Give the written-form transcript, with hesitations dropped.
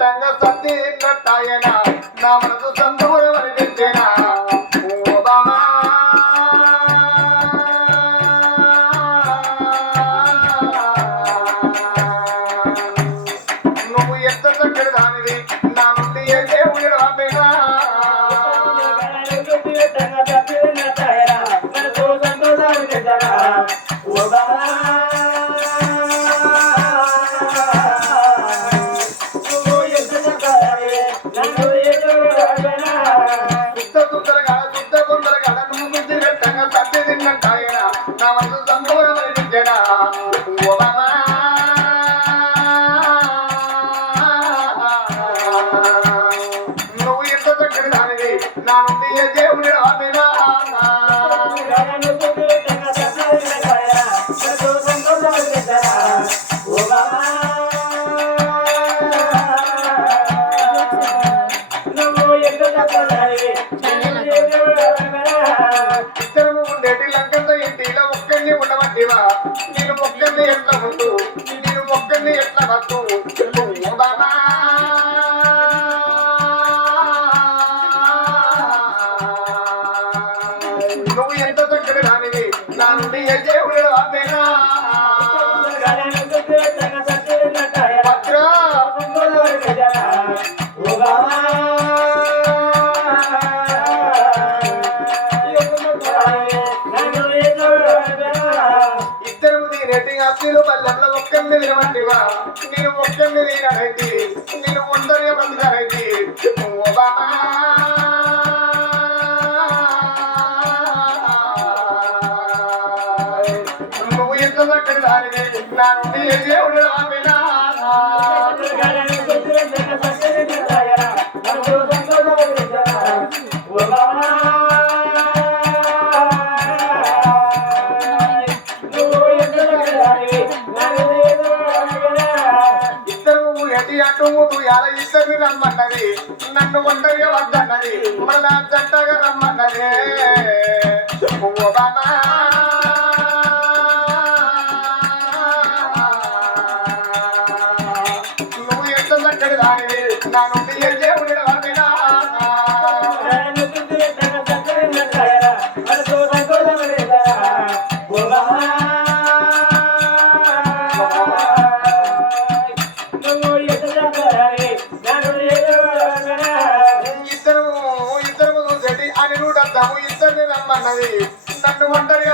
పెట్టంగా సత్తి నట్టాయన నా మనసు సంతూరం అనిపించేనా ఓబామా నువ్వు ఎంత చక్కటి దానివి నా నుండి ఏ దేవుడు ఆపేనా నువ్వు ఎంత చక్కటి దానివి నా నుండి ఏ దేవుడు ఆపేనా ఇద్దరు ఉండేటి లంకంత ఇంటిలో ఒక్కడిని ఉండమంటివా నేను ఒక్కడిని ఎట్లా ఉండు నేను ఒక్కడిని ఎట్లా వద్దు నువ్వు ఎంత చక్కటి దానివి నా నుండి ఏ దేవుడు ఆపేనా ఇద్దరు దీనేటి అసలు పల్లెంలో ఒక్కరిని వినమంటివా నేను ఒక్కరిని వీరనైతే నేను ఒంటరిగా బతకనైతే నువ్వు ఎంత చక్కటి దానివి నా నుండి ఏ దేవుడు ఆపేనా ఇద్దరిని రమ్మన్నది నన్ను ఒంటరిగా వద్దన్నది మళ్ళా జంటగా రమ్మన్నది నువ్వు ఎంత చక్కటి దానివి నా నుండి ఏ దేవుడు ఆపేనా ఇద్దరు చూసేటి అని రూడద్దాము ఇద్దరిని రమ్మన్నది నన్ను ఒంటరిగా